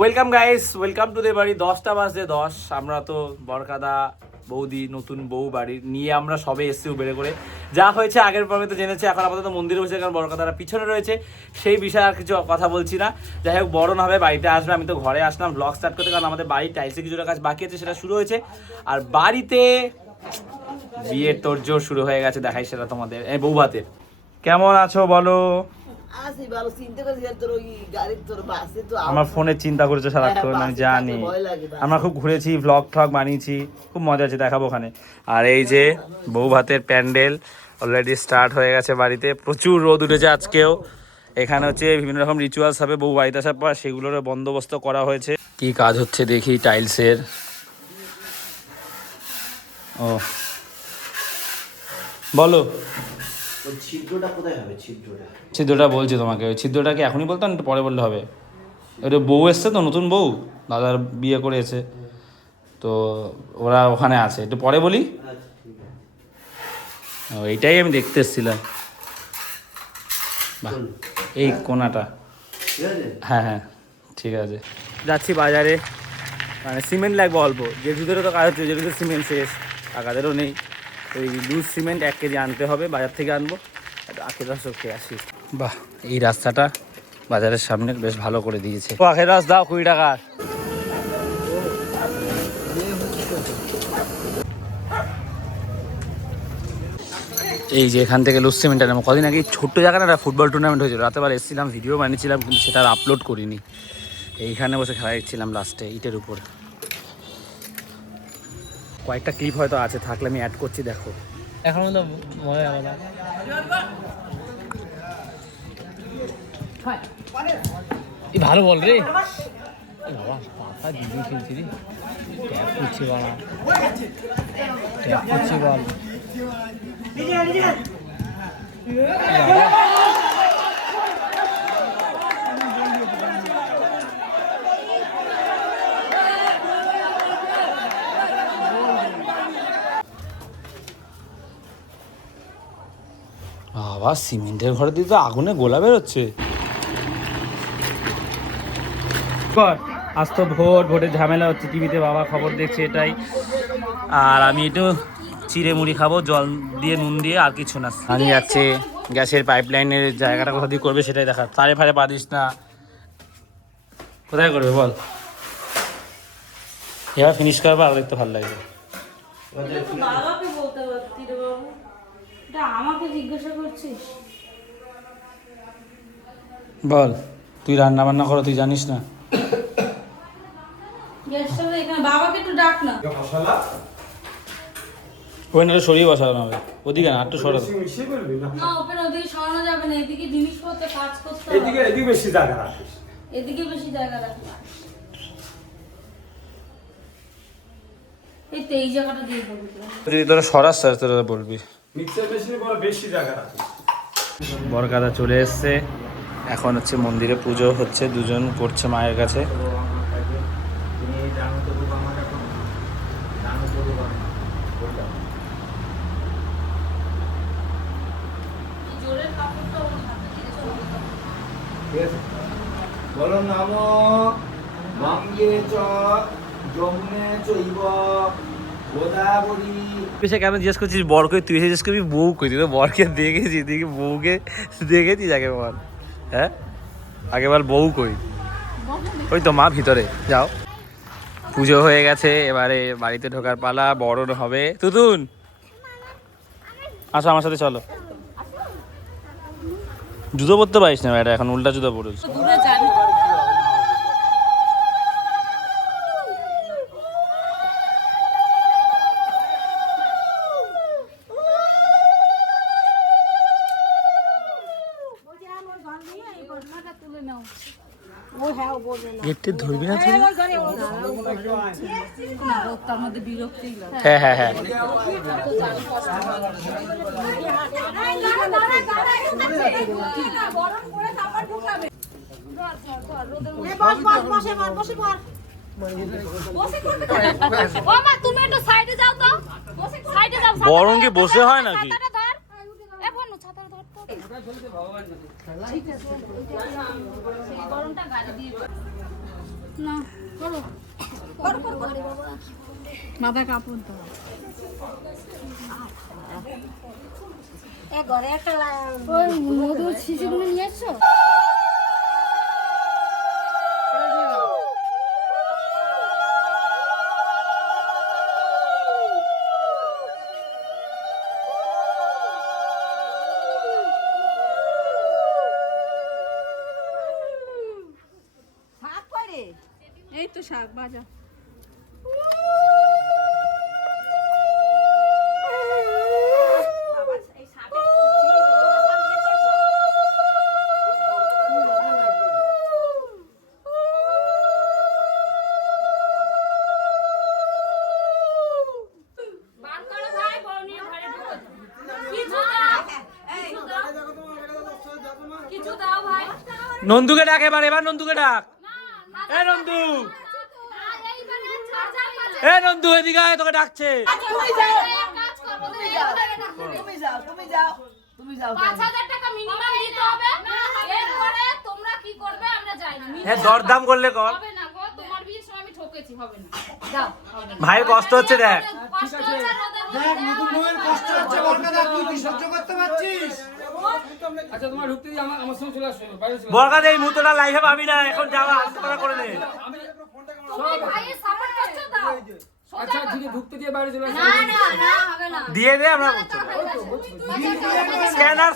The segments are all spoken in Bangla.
ওয়েলকাম গাইস, ওয়েলকাম টু দে বাড়ি। 10টা বাজে 10। আমরা তো বরকাদা বৌদি নতুন বউ বাড়ি নিয়ে আমরা সবে এসছি বেড়ে করে। যা হয়েছে আগের পর্বে তো জেনেছে, এখন আপাতত মন্দিরে বসে, কারণ বরকাদারা পিছনে রয়েছে, সেই বিষয়ে আর কিছু কথা বলছি না। যাই হোক, বরণ হবে, বাড়িতে আসবে। আমি তো ঘরে আসলাম ব্লগ স্টার্ট করতে, কারণ আমাদের বাড়ির টাইলসে কিছুটা কাজ বাকি আছে, সেটা শুরু হয়েছে। আর বাড়িতে বিয়ের তোড়জোড় শুরু হয়ে গেছে, দেখাই সেটা তোমাদের। এই বউ ভাতের কেমন আছো বলো? আমার ফোনে চিন্তা করেছো সারাক্ষণ, আমি জানি। আমরা খুব ঘুরেছি, ভ্লগ ঠগ বানিয়েছি, খুব মজা আছে, দেখাবো ওখানে। আর এই যে বউ ভাতের প্যান্ডেল অলরেডি স্টার্ট হয়ে গেছে বাড়িতে। প্রচুর রোদ উঠেছে আজকেও। এখানে হচ্ছে বিভিন্ন রকম রিচুয়ালস হবে বউ বাড়িতে আসার পর, সেগুলোর বন্দোবস্ত করা হয়েছে। কি কাজ হচ্ছে দেখি টাইলসের। ও বলো, ছিদ্রটা বলছি তোমাকে। ওই ছিদ্রটাকে এখনই বলতাম, একটু পরে বললে হবে? ওটা বউ এসছে তো, নতুন বউ, দাদার বিয়ে করেছে তো, ওরা ওখানে আছে, একটু পরে বলি। এইটাই আমি দেখতে এসেছিলাম। বাহ, এই কোনাটা। হ্যাঁ হ্যাঁ ঠিক আছে। যাচ্ছি বাজারে, মানে সিমেন্ট লাগবে অল্প, যেটুকুতে তো কাজ হচ্ছে, যেটুকু সিমেন্ট শেষ, টাকাদেরও নেই। ওই লুজ সিমেন্ট 1 কেজি আনতে হবে, বাজার থেকে আনবো। আখের রস খেয়ে আসি। বাহ, এই রাস্তাটা বাজারের সামনে বেশ ভালো করে দিয়েছে। আখের রস দাও 20 টাকা। এই যে এখান থেকে লুজ সিমেন্ট আনবো। কদিন আগে ছোট্ট জায়গাটা একটা ফুটবল টুর্নামেন্ট হয়েছিল, রাতেবার এসেছিলাম, ভিডিও বানিয়েছিলাম, কিন্তু সেটা আর আপলোড করিনি। এইখানে বসে খেলা দেখছিলাম লাস্টে, ইটের উপর। কয়েকটা ক্লিপ হয়তো আছে, থাকলে আমি অ্যাড করছি, দেখো। এখন তো মনে আলাদা। ভালো বল রে বাবা, পাতা দিদি খেলছি রে, ট্যাপ করছে বাবা, ট্যাপ করছে বল। বাবা, সিমেন্টের ঘরে দিয়ে তো আগুনে গোলা বেরোচ্ছে। আজ তো ভোটের ঝামেলা হচ্ছে, টিভিতে বাবা খবর দেখছে এটাই। আর আমি একটু চিড়ে মুড়ি খাবো, জল দিয়ে নুন দিয়ে, আর কিছু না। আমি যাচ্ছে গ্যাসের পাইপলাইনের জায়গাটা কোথা দিয়ে করবে সেটাই দেখা। তারে ফারে পারিস না, কোথায় করবে বল? এবার ফিনিশ করবো, আর দেখতে ভালো লাগবে। বল, তুই রান্না বান্না করো, তুই জানিস না? ওখানে সরিয়ে বসানো হবে, ওদিকে না, একটু সরানো। যদি তোরা সরাস তোরা বলবি। বরকাদা চলে এসছে, এখন হচ্ছে মন্দিরে পুজো হচ্ছে, দুজন করছে মায়ের কাছে। বলো নামো গঙ্গে চ যমুনে চৈব গোদাবরী। তুই কেন জিজ্ঞেস করছিস বর কই? তুই জিজ্ঞেস করবি বউ কই? তুই তো বরকে দেখেছি, তুই কি বউকে দেখেছিস আগে বল? হ্যাঁ, আগে বল বউ কই? ওই তো মা ভিতরে, যাও। পুজো হয়ে গেছে, এবারে বাড়িতে ঢোকার পালা, বরণ হবে। তুতুন আসো আমার সাথে, চলো। জুতো পরতে পারিস না এটা, এখন উল্টা জুতো পরিস। গেটে ধরবি না তুই? হ্যাঁ হ্যাঁ হ্যাঁ। বরং কি বসে হয় নাকি? না করো করো করো মাথা কাপড় দাও ঘরে একটা ওই মধুর শিশিগুলো নিয়ে এসছো এই তো শাক ভাজা নন্দুকে ডাক এবার নন্দুকে ডাক এ নন্দু নন্দু এদিকে আয়, তোকে ডাকছে। দরদাম করলে কর ভাইয়ের কষ্ট হচ্ছে দেখ বরকাদ এই মুহূর্তটা লাইভে পাবি না, এখন যাওয়া আলোচনা করে নে। দিয়ে দে আমরা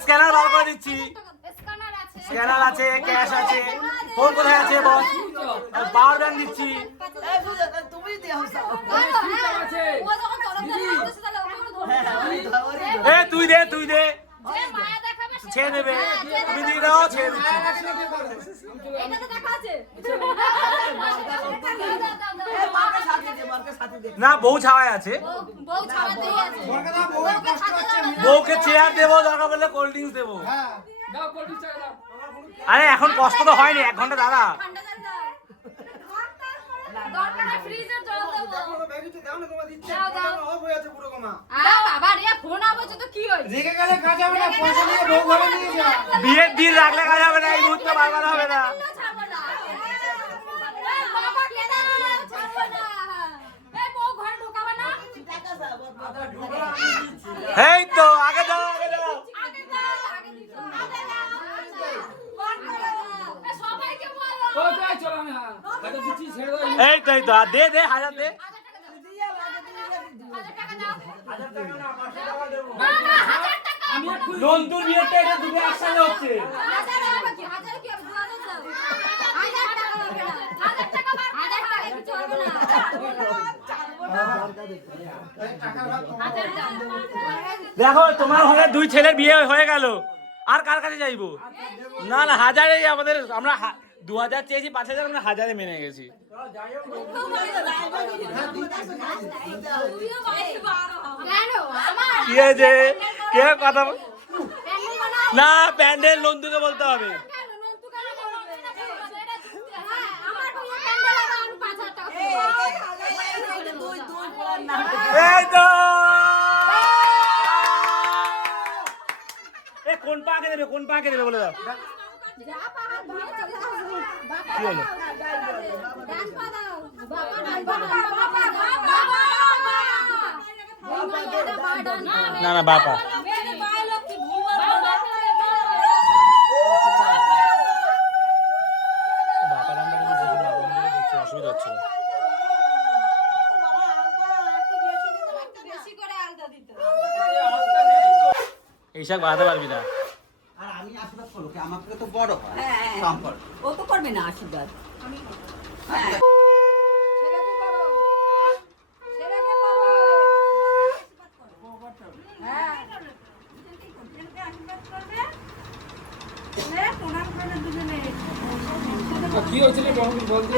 স্ক্যানার বার করে দিচ্ছি। স্ক্যানার আছে, ক্যাশ আছে, ফোন কোথায় আছে বস, পাওয়ার ব্যাংক দিচ্ছি। এ তুই দে ছেড়ে দেবে, তুমি দিয়ে দাও, ছেড়ে দিচ্ছি। না বউ ছাওয়ায় আছে, বউকে চেয়ার দেবো, দরকার পড়লে কোল্ড ড্রিঙ্কস দেবো। আরে এখন কষ্ট তো হয়নি, 1 ঘন্টা দাদা। বিয়ের দিন রাখলে কাজ হবে না, এই মুহূর্তে বারবার হবে না। এই তো আগে যাও এই তো আর দে 1000 দে। নন্দুর বিয়েটা এটা দুটো একসাথে হচ্ছে। দেখো তোমার ঘরে 2 ছেলের বিয়ে হয়ে গেল, আর কার কাছে যাইবো? না 1000-এ আমাদের, আমরা 2000 চেয়েছি, 5000 আমরা 1000-এ মেনে গেছি। কি হয়েছে? কে কথা না, প্যান্ডেল নন্দুকে বলতে হবে। এই তো কোন পাকে দেবে বলে দাও। কি হলো? না বাপা অসুবিধা হচ্ছে। এইসব বাড়াতে পারবি না। আর আমি আশীর্বাদ করবো, আমাকে তো বড় হয়। ও তো করবে না আশীর্বাদ। কি হয়েছিল বলতে?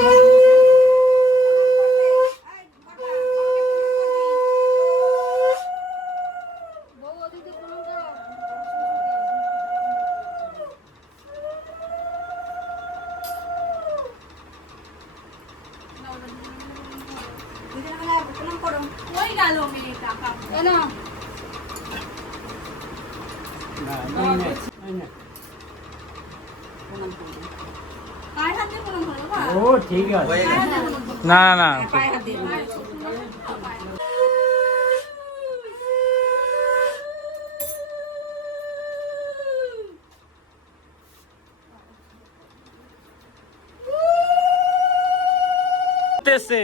ও ঠিক আছে, হয়ে গেছে। না না না পায়ে হাত দিয়ে দিন। এসছে।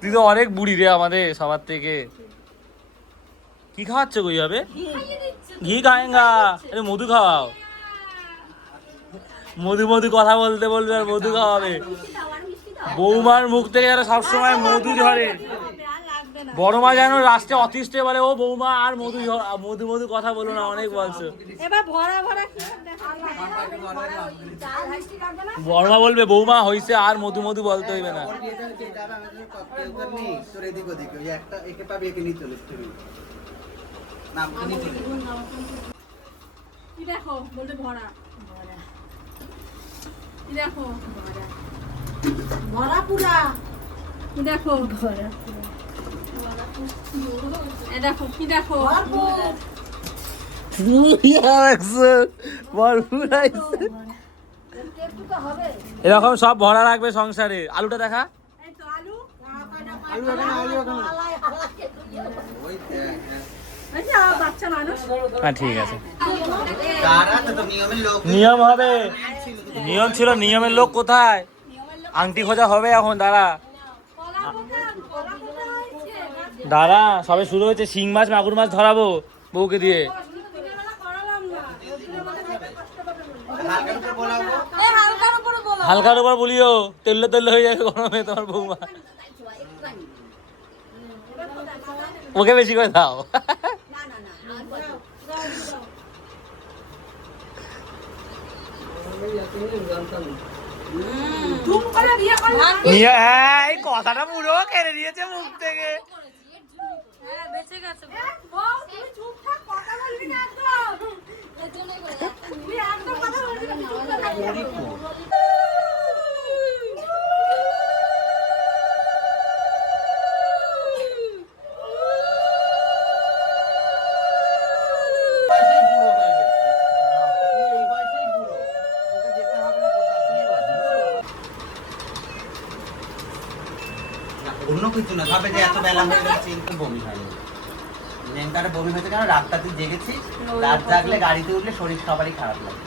তুই তো অনেক বুড়ি রে আমাদের সবার থেকে। কি খাওয়াচ্ছ কই হবে? ঘি খায়েঙ্গা, আরে মধু খাওয়াও। মধু মধু কথা বলতে বলবে আর মধু খাওয়াবে। বৌমার মুখ থেকে যেন সবসময় মধু ঝরে। বড় মা যেন রাস্তায় অতিষ্ঠে বলে, ও বৌমা আর মধু মধু মধু কথা বলো না, অনেক বলছো। এবার ভরা ভরা কি বড় মা বলবে বৌমা হইছে আর মধু মধু বলতে হইবে না। ওর বিয়েটা হচ্ছে এটা হবে, আমাদের সব কেউ তো নেই, তোর এদিক ওদিক, ওই একটা একে পাবি, একে নিয়ে চলে আসবি। না, ওকে নিয়ে চলে আসবি। কি দেখো বলতে ভরা কি দেখো ভরা পুরা কি দেখো ভরা এ দেখো কি দেখো এরকম সব ভরা রাখবে সংসারে। আলুটা দেখা, এই তো আলু আলু এখানে, আলু এখানে। ওই দেখ, হ্যাঁ। এই যে বাচ্চা মানুষ হ্যাঁ ঠিক আছে। তারা তো নিয়মের লোক। নিয়ম হবে, নিয়ম ছিল, নিয়মের লোক কোথায়? আংটি খোঁজা হবে এখন, দাঁড়া দাঁড়া, সবে শুরু হয়েছে। শিং মাছ মাগুর মাছ ধরাবো বউকে দিয়ে। হালকার উপর বলাবো। হালকার উপর বলিও, তেল্লে তেল্লে হয়ে যাবে গরমে তোমার বৌমা। ওকে বেশি করে দাও। নিয়ে হ্যাঁ, এই কথাটা পুরো কেড়ে নিয়েছে মুখ থেকে। বেঁচে গেছে বউ তুমি চুপ থাক কথা বলবি না একদম তুই একদম কথা বলবি না চুপ থাক বয়সেই বুড়ো হয়ে গেছে। তুই এই বয়সেই বুড়ো। তোকে যেতে হবে না কোথাও, তুই না, অন্য কিছু না, ভাবে যে এত বেলা হয়ে গেছে কিন্তু বমি হয়নি। মেনকারে বমি হয়েছে কেন, রাতটা তুই জেগেছিস, রাত জাগলে গাড়িতে উঠলে শরীর সবারই খারাপ লাগে।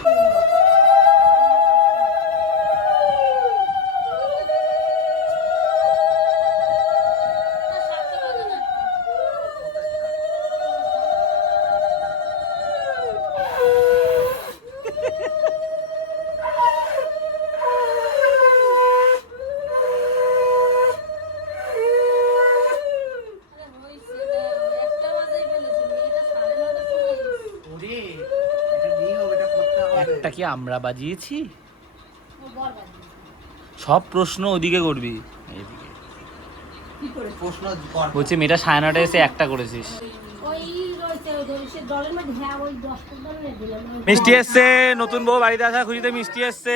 ওরে, এটা নিয়ম, এটা করতে হবে। একটা কি আমরা বাজিয়েছি? সব প্রশ্ন ওদিকে করবি, এইদিকে প্রশ্ন কর। বলছি মেয়েটা 9:30 এসে একটা করেছিস। ওই রয়েছে ওই সে দলের মধ্যে হ্যাঁ ওই 10টা দলে দিলাম মিষ্টি এসছে, নতুন বউ বাড়িতে আসা খুশিতে মিষ্টি এসছে।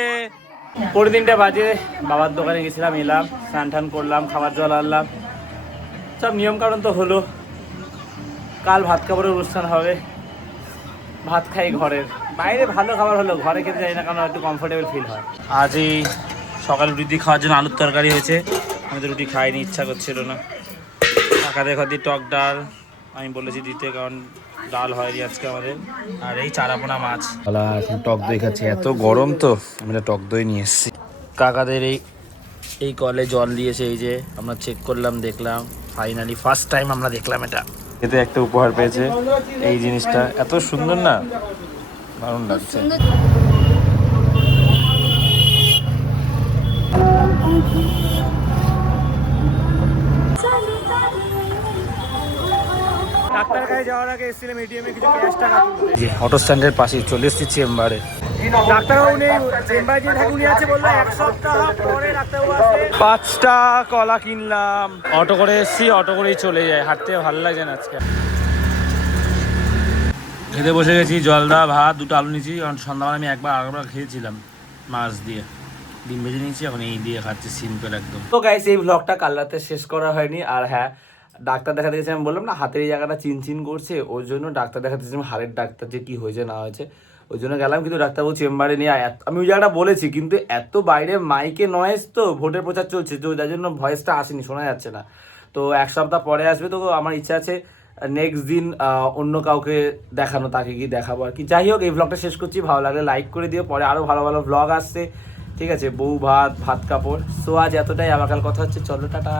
3:30 বাজে বাবার দোকানে গেছিলাম, এলাম, স্নান টান করলাম, খাবার জল আনলাম, সব নিয়ম কারণ তো হলো। কাল ভাত খাবারের অনুষ্ঠান হবে, ভাত খাই ঘরের, বাইরে ভালো খাবার হলো, ঘরে খেতে যাই না কারণ একটু কমফোর্টেবল ফিল হয়। আজ এই সকালে রুটি খাওয়ার জন্য আলুর তরকারি হয়েছে, আমি তো রুটি খাইনি, ইচ্ছা করছিল না। টাকা দেখা দিই টক ডাল আমি বলেছি দিতে, কারণ ডাল হয়নি আজকে আমাদের। আর এই চারাপোনা মাছ, এখন টক দই খাচ্ছি, এত গরম তো আমি টক দই নিয়ে এসেছি। কাকাদের এই কলে জল দিয়েছে, এই যে আমরা চেক করলাম, দেখলাম, ফাইনালি ফার্স্ট টাইম আমরা দেখলাম এটা। এতে একটা উপহার পেয়েছে, এই জিনিসটা এত সুন্দর না, দারুণ লাগছে। ডাক্তার কাছে যাওয়ার আগে এসেছিলাম এটিএম এ কিছু ক্যাশ টাকা তুলতে। অটো স্ট্যান্ডের পাশে চলে এসেছি চেম্বারে। ডাক্তারবাবু নেই, চেম্বারে যে থাকে উনি আছে, বললো 1 সপ্তাহ পরে ডাক্তারবাবু আসবে। 5টা কলা কিনলাম, অটো করে এসেছি, অটো করেই চলে যায়, হাঁটতে ভালো লাগে না আজকে। খেতে বসে গেছি, জলদা ভাত, 2টা আলু নিয়েছি, কারণ সন্ধ্যাবেলা আমি আরেকবার খেয়েছিলাম মাছ দিয়ে, ডিম ভেজে নিয়েছি, এখন এই দিয়ে খাচ্ছি সিম্পল একদম। তো গাইস এই ব্লগটা কাল রাতে শেষ করা হয়নি। আর হ্যাঁ, ডাক্তার দেখাতে গেছি, আমি বললাম না হাতের এই জায়গাটা চিনচিন করছে, ওর জন্য ডাক্তার দেখাতে গেছিলাম, হাড়ের ডাক্তার, যে কি হয়েছে না হয়েছে। ওই জন্য গেলাম, কিন্তু ডাক্তারবাবু চেম্বারে নিয়ে আমি ওই জায়গাটা বলেছি, কিন্তু এত বাইরে মাইকে নয়েজ তো, ভোটের প্রচার চলছে, তো যার জন্য ভয়েসটা আসেনি, শোনা যাচ্ছে না। তো 1 সপ্তাহ পরে আসবে, তো আমার ইচ্ছা আছে নেক্সট দিন অন্য কাউকে দেখানো, তাকে কি দেখাবো আর কি। যাই হোক, এই ভ্লগটা শেষ করছি, ভালো লাগলে লাইক করে দিও, পরে আরও ভালো ভালো ভ্লগ আসছে, ঠিক আছে, বউ ভাত কাপড়। সো আজ এতটাই, আবার কাল কথা হচ্ছে, চলো টাটা।